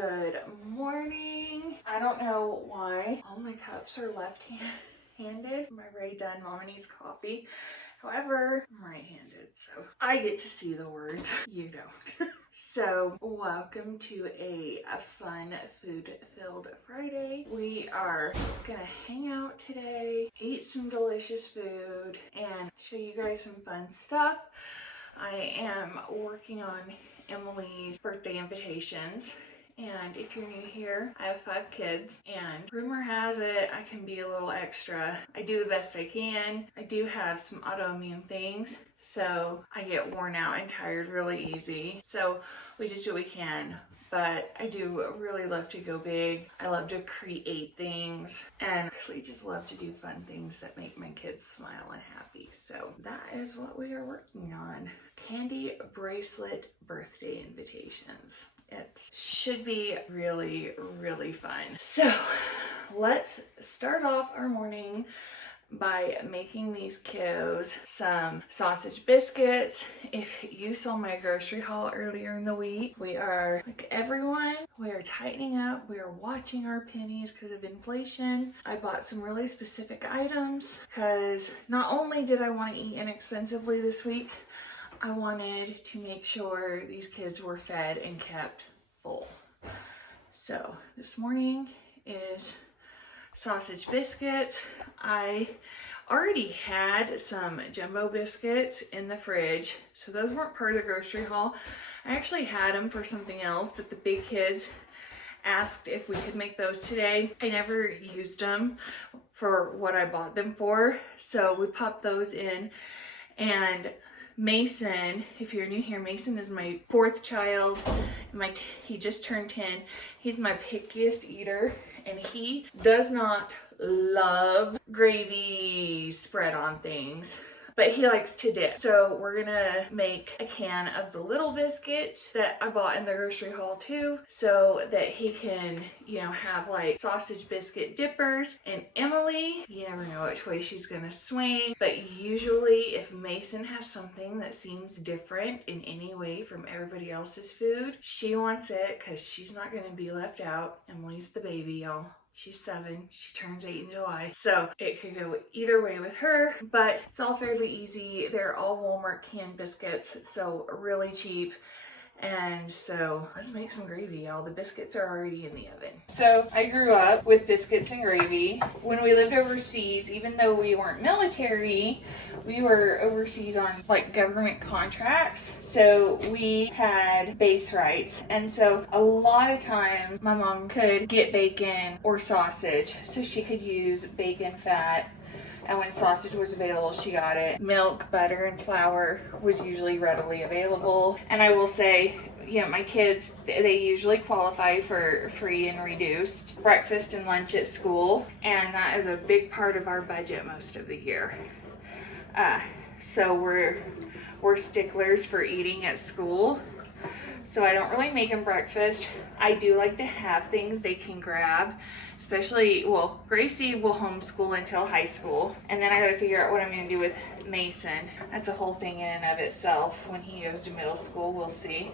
Good morning. I don't know why all my cups are left-handed. I'm already done. Mama needs coffee. However, I'm right-handed, so I get to see the words. You don't. So, welcome to a fun food-filled Friday. We are just gonna hang out today, eat some delicious food, and show you guys some fun stuff. I am working on Emily's birthday invitations. And if you're new here, I have 5 kids, and rumor has it I can be a little extra. I do the best I can. I do have some autoimmune things, so I get worn out and tired really easy. So we just do what we can. But I do really love to go big. I love to create things, and I really just love to do fun things that make my kids smile and happy. So that is what we are working on. Candy bracelet birthday invitations. It should be really, really fun. So let's start off our morning by making these kiddos some sausage biscuits. If you saw my grocery haul earlier in the week, we are, like everyone, we are tightening up. We are watching our pennies because of inflation. I bought some really specific items because not only did I want to eat inexpensively this week, I wanted to make sure these kids were fed and kept full. So this morning is sausage biscuits. I already had some jumbo biscuits in the fridge, so those weren't part of the grocery haul. I actually had them for something else, but the big kids asked if we could make those today. I never used them for what I bought them for, so we popped those in. And Mason, if you're new here, Mason is my 4th child. He just turned 10. He's my pickiest eater, and he does not love gravy spread on things, but he likes to dip. So we're gonna make a can of the little biscuits that I bought in the grocery haul too, so that he can, have like sausage biscuit dippers. And Emily, you never know which way she's gonna swing, but usually if Mason has something that seems different in any way from everybody else's food, she wants it because she's not gonna be left out. Emily's the baby, y'all. She's 7. She turns 8 in July. So it could go either way with her, but it's all fairly easy. They're all Walmart canned biscuits, so really cheap. And so let's make some gravy, y'all. The biscuits are already in the oven. So I grew up with biscuits and gravy. When we lived overseas, even though we weren't military, we were overseas on like government contracts. So we had base rights. And so a lot of times my mom could get bacon or sausage. So she could use bacon fat. And when sausage was available, she got it. Milk, butter, and flour was usually readily available. And I will say, my kids, they usually qualify for free and reduced breakfast and lunch at school. And that is a big part of our budget most of the year. So we're sticklers for eating at school. So I don't really make them breakfast. I do like to have things they can grab, especially, Gracie will homeschool until high school. And then I gotta figure out what I'm gonna do with Mason. That's a whole thing in and of itself. When he goes to middle school, we'll see.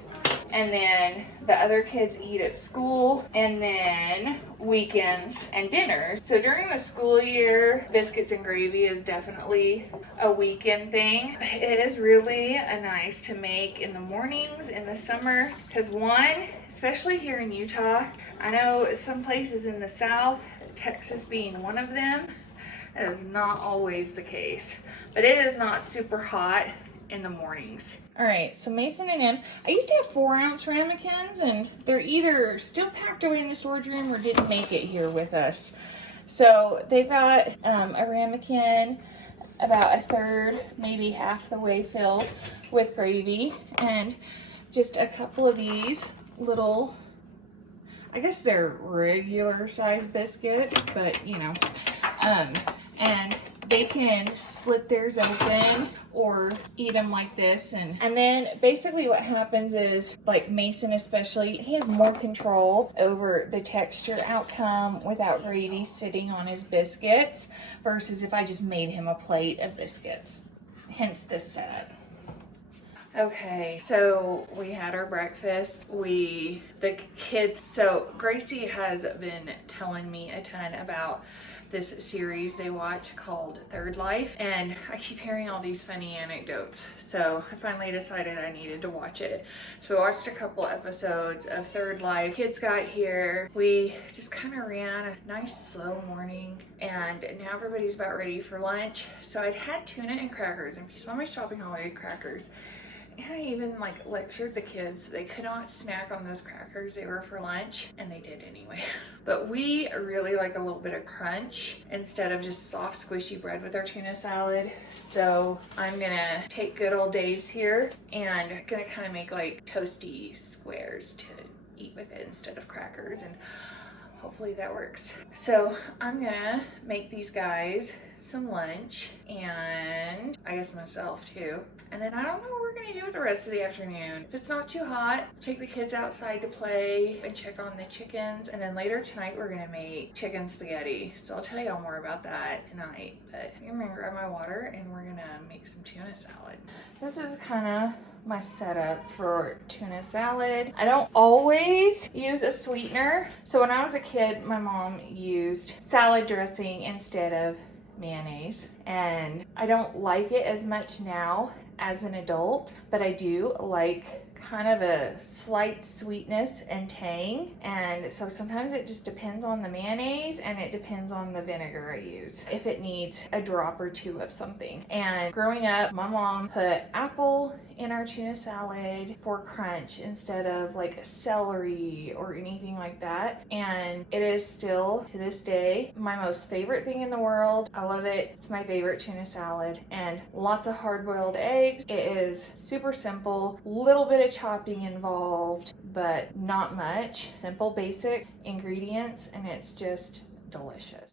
And then the other kids eat at school, and then weekends and dinners. So during the school year, biscuits and gravy is definitely a weekend thing. It is really nice to make in the mornings in the summer, because especially here in Utah, I know some places in the South, Texas being one of them, that is not always the case, but it is not super hot in the mornings. All right, so Mason and him, I used to have 4-ounce ramekins, and they're either still packed away in the storage room or didn't make it here with us. So they've got a ramekin about 1/3, maybe half the way filled with gravy, and just a couple of these little, I guess they're regular size biscuits, but and they can split theirs open or eat them like this. And then basically what happens is, like Mason especially, he has more control over the texture outcome without gravy sitting on his biscuits versus if I just made him a plate of biscuits. Hence this setup. Okay, so we had our breakfast. The kids, so Gracie has been telling me a ton about this series they watch called Third Life, and I keep hearing all these funny anecdotes. So I finally decided I needed to watch it. So we watched a couple episodes of Third Life. Kids got here. We just kind of ran a nice slow morning, and now everybody's about ready for lunch. So I'd had tuna and crackers, and if you saw my shopping haul, I had crackers. And I even like lectured the kids. They could not snack on those crackers. They were for lunch, and they did anyway. But we really like a little bit of crunch instead of just soft squishy bread with our tuna salad. So I'm gonna take good old Dave's here and gonna kind of make like toasty squares to eat with it instead of crackers, and hopefully that works. So I'm gonna make these guys some lunch, and I guess myself too. And then I don't know what we're gonna do with the rest of the afternoon. If it's not too hot, take the kids outside to play and check on the chickens. And then later tonight, we're gonna make chicken spaghetti. So I'll tell y'all more about that tonight. But I'm gonna grab my water and we're gonna make some tuna salad. This is kind of my setup for tuna salad. I don't always use a sweetener. So when I was a kid, my mom used salad dressing instead of mayonnaise, and I don't like it as much now as an adult, but I do like kind of a slight sweetness and tang, and so sometimes it just depends on the mayonnaise and it depends on the vinegar I use, if it needs a drop or two of something. And growing up, my mom put apple in our tuna salad for crunch instead of like celery or anything like that, and it is still to this day my most favorite thing in the world. I love it. It's my favorite tuna salad, and lots of hard-boiled eggs. It is super simple, little bit of chopping involved, but not much. Simple, basic ingredients, and it's just delicious.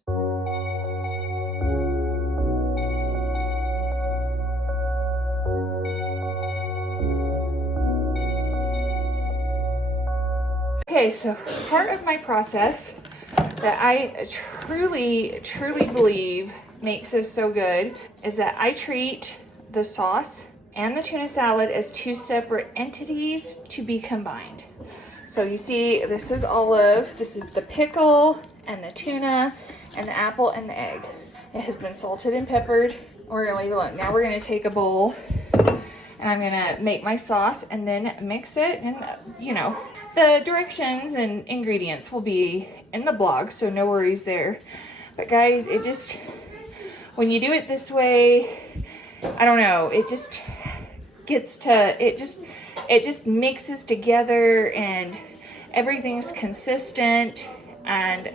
Okay, so part of my process that I truly believe makes this so good is that I treat the sauce and the tuna salad as two separate entities to be combined. So you see, this is olive, this is the pickle and the tuna and the apple and the egg. It has been salted and peppered. We're gonna leave it alone. Now we're gonna take a bowl and I'm gonna make my sauce and then mix it, and you know, the directions and ingredients will be in the blog, so no worries there. But guys, it just, when you do it this way, I don't know, it just gets to, it just mixes together and everything's consistent, and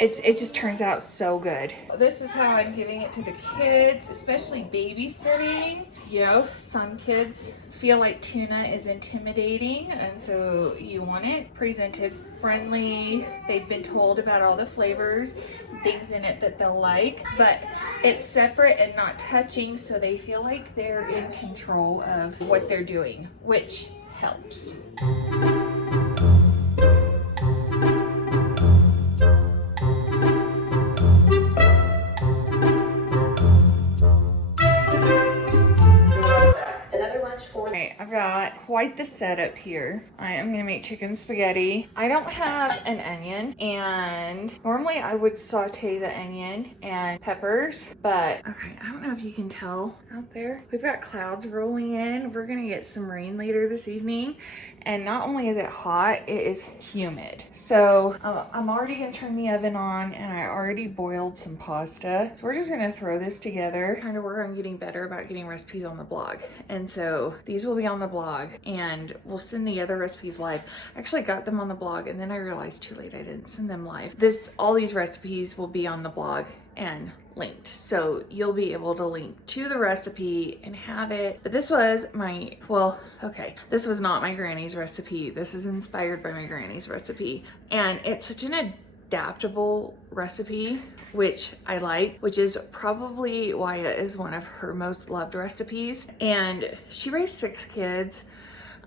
it just turns out so good. This is how I'm giving it to the kids, especially babysitting. You know, some kids feel like tuna is intimidating, and so you want it presented friendly. They've been told about all the flavors, things in it that they'll like, but it's separate and not touching, so they feel like they're in control of what they're doing, which helps. I've got quite the setup here. I am gonna make chicken spaghetti. I don't have an onion, and normally I would saute the onion and peppers, but okay, I don't know if you can tell out there. We've got clouds rolling in. We're gonna get some rain later this evening, and not only is it hot, it is humid. So I'm already gonna turn the oven on, and I already boiled some pasta. So we're just gonna throw this together. Trying to work on getting better about getting recipes on the blog, and so these will be on the blog, and we'll send the other recipes live. I actually got them on the blog, and then I realized too late I didn't send them live. All these recipes will be on the blog and linked, so you'll be able to link to the recipe and have it. But this was my, well, okay, this was not my granny's recipe. This is inspired by my granny's recipe, and it's such an adaptable recipe, which I like, which is probably why it is one of her most loved recipes. And she raised 6 kids.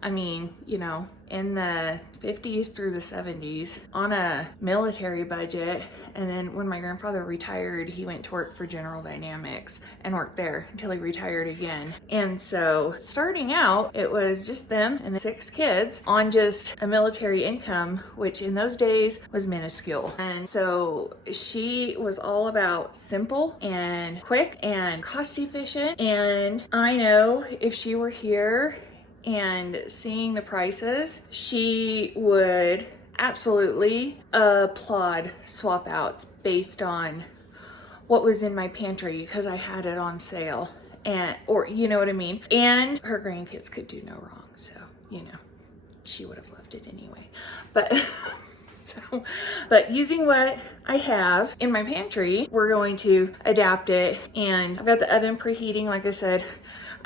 I mean, you know, in the 50s through the 70s on a military budget. And then when my grandfather retired, he went to work for General Dynamics and worked there until he retired again. And so starting out, it was just them and 6 kids on just a military income, which in those days was minuscule. And so she was all about simple and quick and cost efficient. And I know if she were here and seeing the prices, she would absolutely applaud swap outs based on what was in my pantry because I had it on sale, and or you know what I mean. And her grandkids could do no wrong, so you know she would have loved it anyway. But using what I have in my pantry, we're going to adapt it. And I've got the oven preheating, like I said.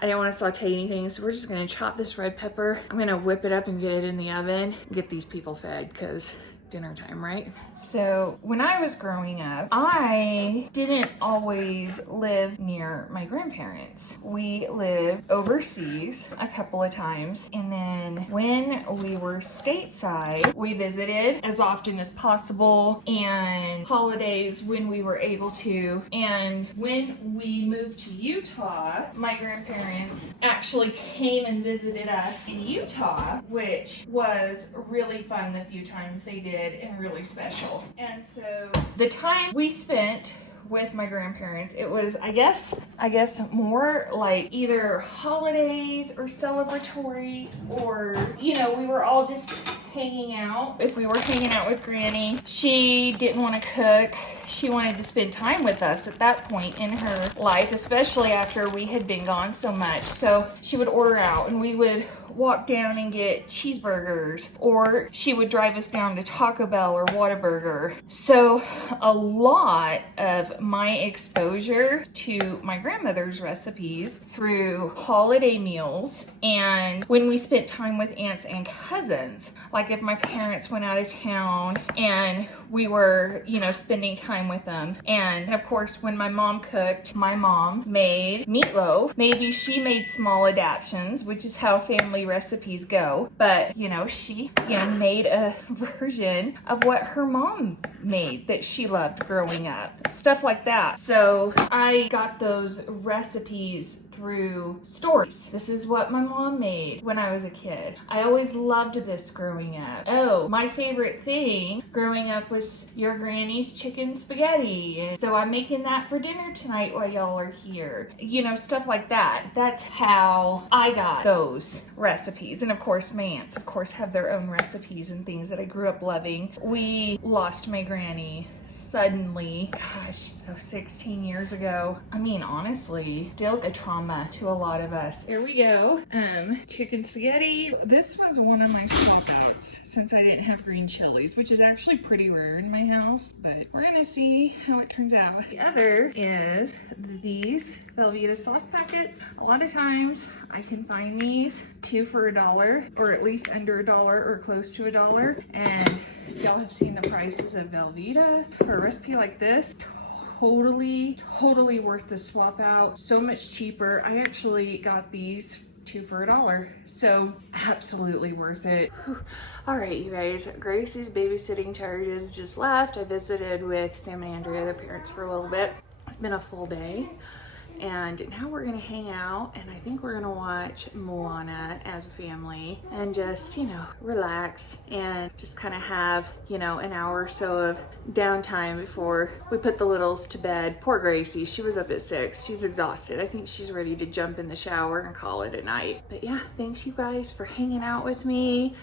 I don't want to saute anything, so we're just going to chop this red pepper. I'm going to whip it up and get it in the oven and get these people fed because dinner time, right? So when I was growing up, I didn't always live near my grandparents. We lived overseas a couple of times, and then when we were stateside, we visited as often as possible, and holidays when we were able to. And when we moved to Utah, my grandparents actually came and visited us in Utah, which was really fun the few times they did, and really special. And so the time we spent with my grandparents, it was I guess more like either holidays or celebratory, or you know, we were all just hanging out. If we were hanging out with Granny, she didn't want to cook. She wanted to spend time with us at that point in her life, especially after we had been gone so much. So she would order out and we would walk down and get cheeseburgers, or she would drive us down to Taco Bell or Whataburger. So a lot of my exposure to my grandmother's recipes through holiday meals, and when we spent time with aunts and cousins, like if my parents went out of town and we were, you know, spending time with them. And of course, when my mom cooked, my mom made meatloaf. Maybe she made small adaptations, which is how family recipes go. But, you know, she, you know, made a version of what her mom made that she loved growing up. Stuff like that. So I got those recipes through stories. This is what my mom made when I was a kid. I always loved this growing up. Oh, my favorite thing growing up was your granny's chicken spaghetti. And so I'm making that for dinner tonight while y'all are here. You know, stuff like that. That's how I got those recipes. And of course, my aunts, of course, have their own recipes and things that I grew up loving. We lost my granny suddenly, gosh, so 16 years ago. I mean, honestly, still a trauma to a lot of us. Here we go. Chicken spaghetti. This was one of my swap outs since I didn't have green chilies, which is actually pretty rare in my house, but we're gonna see how it turns out. The other is these Velveeta sauce packets. A lot of times I can find these 2 for $1, or at least under $1 or close to $1. And if y'all have seen the prices of Velveeta for a recipe like this, totally worth the swap out. So much cheaper. I actually got these 2 for $1, so absolutely worth it. All right, you guys, Gracie's babysitting charges just left. I visited with Sam and Andrea, their parents, for a little bit. It's been a full day. And now we're gonna hang out, and I think we're gonna watch Moana as a family and just, you know, relax and just kind of have, you know, an hour or so of downtime before we put the littles to bed. Poor Gracie, she was up at 6. She's exhausted. I think she's ready to jump in the shower and call it a night. But yeah, thanks you guys for hanging out with me.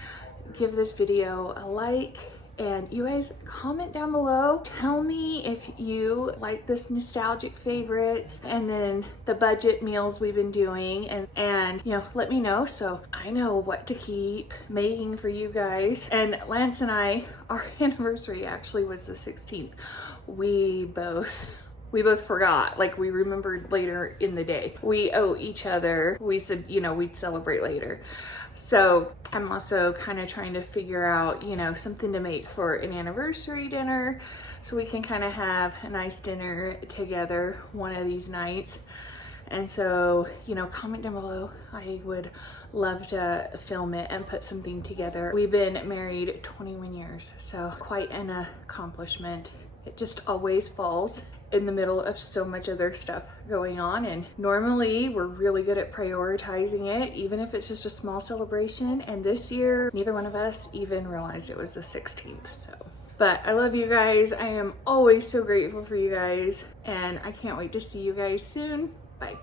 Give this video a like. And you guys comment down below. Tell me if you like this nostalgic favorites and then the budget meals we've been doing, and you know, let me know so I know what to keep making for you guys. And Lance and I, our anniversary actually was the 16th. We both forgot, like we remembered later in the day. We owe each other. We said, you know, we'd celebrate later. So I'm also kind of trying to figure out, you know, something to make for an anniversary dinner so we can kind of have a nice dinner together one of these nights. And so, you know, comment down below. I would love to film it and put something together. We've been married 21 years, so quite an accomplishment. It just always falls in the middle of so much other stuff going on, and normally we're really good at prioritizing it, even if it's just a small celebration. And this year, neither one of us even realized it was the 16th, so. But I love you guys. I am always so grateful for you guys, and I can't wait to see you guys soon. Bye.